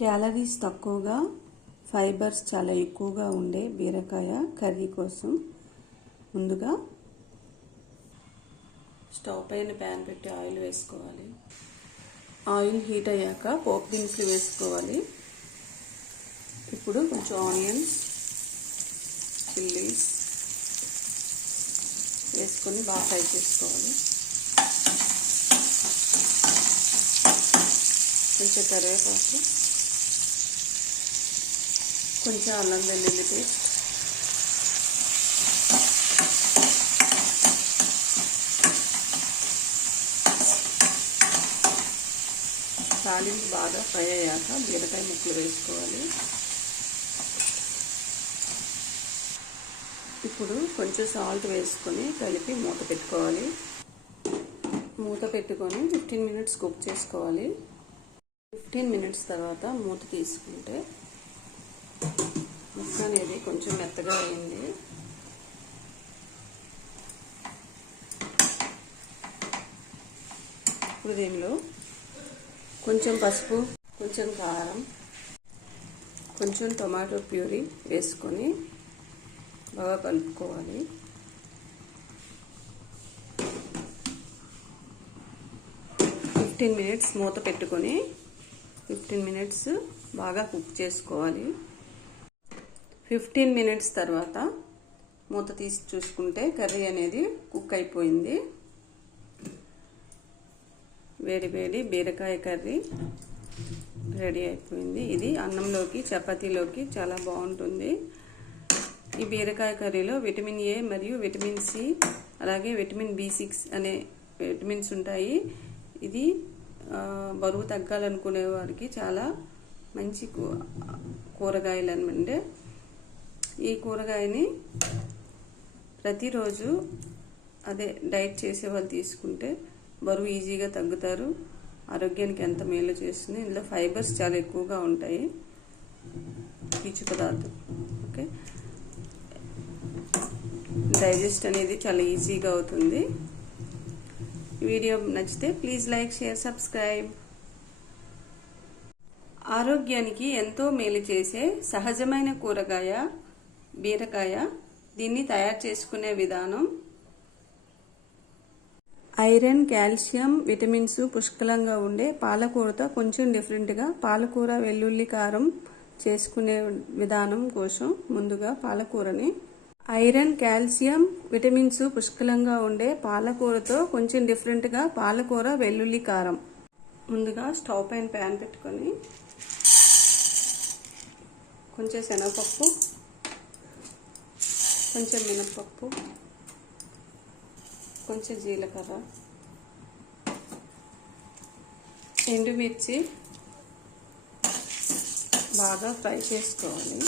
Calories తక్కువగా fibres చాలా ఎక్కువగా ఉండే బీరకాయ కర్రీ కోసం ముందుగా స్టవ్ పైన ప్యాన్ పెట్టి ఆయిల్ వేసుకోవాలి. ఆయిల్ హీట్ అయ్యాక పోపు దినుసులు వేసుకోవాలి. ఇప్పుడు కొంచెం ఆనియన్స్, చిల్లీస్ వేసుకొని బాగా ఫ్రై చేసుకోవాలి. కొంచెం కరివేపాకు, కొంచెం అల్లం వెల్లుల్లి పేస్ట్, తాలింపు బాగా ఫ్రై అయ్యాక బీరకాయ ముక్కలు వేసుకోవాలి. ఇప్పుడు కొంచెం సాల్ట్ వేసుకొని కలిపి మూత పెట్టుకోవాలి. మూత పెట్టుకొని 15 మినిట్స్ కుక్ చేసుకోవాలి. 15 మినిట్స్ తర్వాత మూత తీసుకుంటే ముక్క అనేది కొంచెం మెత్తగా అయింది. ఇప్పుడు దీనిలో కొంచెం పసుపు, కొంచెం కారం, కొంచెం టొమాటో ప్యూరీ వేసుకొని బాగా కలుపుకోవాలి. మినిట్స్ మూత పెట్టుకొని 15 మినిట్స్ బాగా కుక్ చేసుకోవాలి. 15 మినిట్స్ తర్వాత మూత తీసి చూసుకుంటే కర్రీ అనేది కుక్ అయిపోయింది. వేడి వేడి బీరకాయ కర్రీ రెడీ అయిపోయింది. ఇది అన్నంలోకి, చపాతీలోకి చాలా బాగుంటుంది. ఈ బీరకాయ కర్రీలో విటమిన్ ఏ మరియు విటమిన్ సి అలాగే విటమిన్ B6 అనే విటమిన్స్ ఉంటాయి. ఇది బరువు తగ్గాలనుకునే వారికి చాలా మంచి కూరగాయలు అనమాట. ఈ కూరగాయని ప్రతిరోజు డైట్ చేసే వాళ్ళు తీసుకుంటే బరువు ఈజీగా తగ్గుతారు. ఆరోగ్యానికి ఎంత మేలు చేస్తుంది. ఇందులో ఫైబర్స్ చాలా ఎక్కువగా ఉంటాయి, పీచు పదార్థం. ఓకే, డైజెస్ట్ అనేది చాలా ఈజీగా అవుతుంది. వీడియో నచ్చితే ప్లీజ్ లైక్, షేర్, సబ్స్క్రైబ్. ఆరోగ్యానికి ఎంతో మేలు చేసే సహజమైన కూరగాయ బీరకాయ. దీన్ని తయారు చేసుకునే విధానం: ఐరన్, కాల్షియం, విటమిన్స్ పుష్కలంగా ఉండే పాలకూరతో కొంచెం డిఫరెంట్గా పాలకూర వెల్లుల్లి కారం చేసుకునే విధానం కోసం ముందుగా పాలకూరని ఐరన్, కాల్షియం, విటమిన్స్ పుష్కలంగా ఉండే పాలకూరతో కొంచెం డిఫరెంట్గా పాలకూర వెల్లుల్లి కారం. ముందుగా స్టవ్ పైన ప్యాన్ పెట్టుకొని కొంచెం శనగపప్పు, కొంచెం మినప్పప్పు, కొంచెం జీలకర్ర, ఎండుమిర్చి బాగా ఫ్రై చేసుకోవాలి.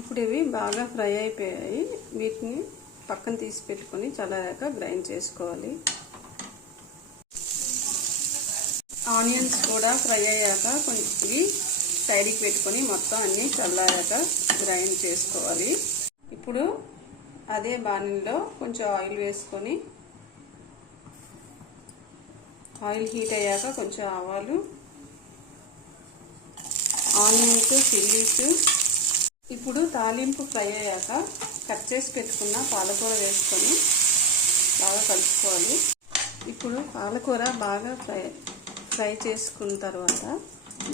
ఇప్పుడు ఇవి బాగా ఫ్రై అయిపోయాయి. వీటిని పక్కన తీసి పెట్టుకొని చల్లారాక గ్రైండ్ చేసుకోవాలి. ఆనియన్స్ కూడా ఫ్రై అయ్యాక కొంచెం ఇవి సైడ్కి పెట్టుకొని మొత్తం అన్నీ చల్లారాక గ్రైండ్ చేసుకోవాలి. ఇప్పుడు అదే బాణలిలో కొంచెం ఆయిల్ వేసుకొని ఆయిల్ హీట్ అయ్యాక కొంచెం ఆవాలు, ఆనియన్స్, చిల్లీస్. ఇప్పుడు తాలింపు ఫ్రై అయ్యాక కట్ చేసి పెట్టుకున్న పాలకూర వేసుకొని బాగా కలుపుకోవాలి. ఇప్పుడు పాలకూర బాగా ఫ్రై చేసుకున్న తర్వాత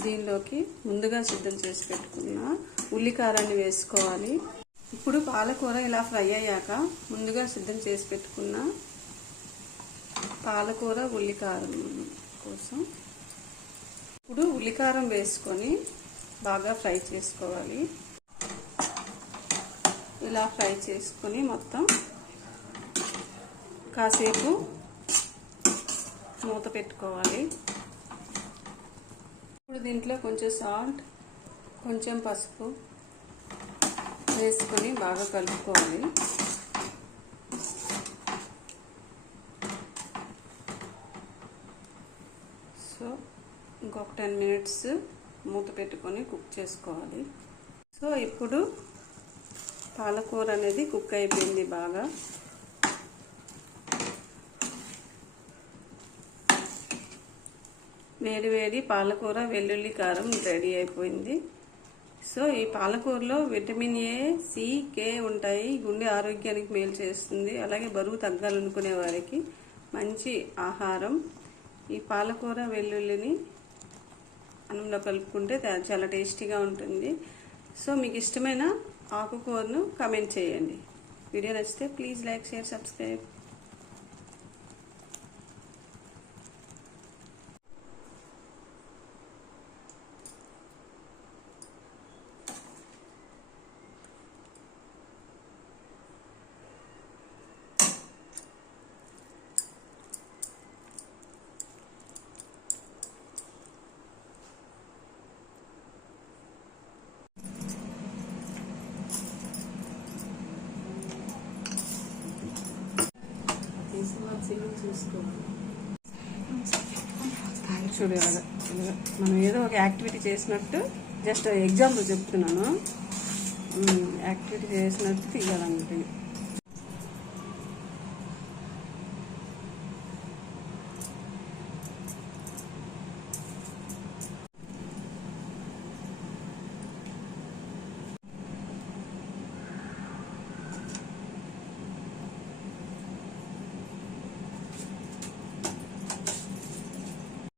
దీనిలోకి ముందుగా సిద్ధం చేసి పెట్టుకున్న ఉల్లికారాన్ని వేసుకోవాలి. ఇప్పుడు పాలకూర ఇలా ఫ్రై అయ్యాక ముందుగా సిద్ధం చేసి పెట్టుకున్న పాలకూర ఉల్లికారం కోసం ఇప్పుడు ఉల్లికారం వేసుకొని బాగా ఫ్రై చేసుకోవాలి. ఇలా ఫ్రై చేసుకొని మొత్తం కాసేపు మూత పెట్టుకోవాలి. ఇప్పుడు దీంట్లో కొంచెం సాల్ట్, కొంచెం పసుపు వేసుకొని బాగా కలుపుకోవాలి. సో ఇంకొక 10 మినిట్స్ మూత పెట్టుకొని కుక్ చేసుకోవాలి. సో ఇప్పుడు పాలకూర అనేది కుక్ అయిపోయింది బాగా. వేడి వేడి పాలకూర వెల్లుల్లి కారం రెడీ అయిపోయింది. సో ఈ పాలకూరలో విటమిన్ ఏ, సి, కే ఉంటాయి. గుండె ఆరోగ్యానికి మేలు చేస్తుంది. అలాగే బరువు తగ్గాలనుకునే వారికి మంచి ఆహారం. ఈ పాలకూర వెల్లుల్లిని అన్నంలో కలుపుకుంటే చాలా టేస్టీగా ఉంటుంది. సో మీకు ఇష్టమైన ఆకుకూరను కామెంట్ చేయండి. వీడియో నచ్చితే ప్లీజ్ లైక్, షేర్, సబ్స్క్రైబ్. చూడు ఇలాగా మనం ఏదో ఒక యాక్టివిటీ చేసినట్టు, జస్ట్ ఎగ్జాంపుల్ చెప్తున్నాను, యాక్టివిటీ చేసినట్టు తీయాలన్నమాట.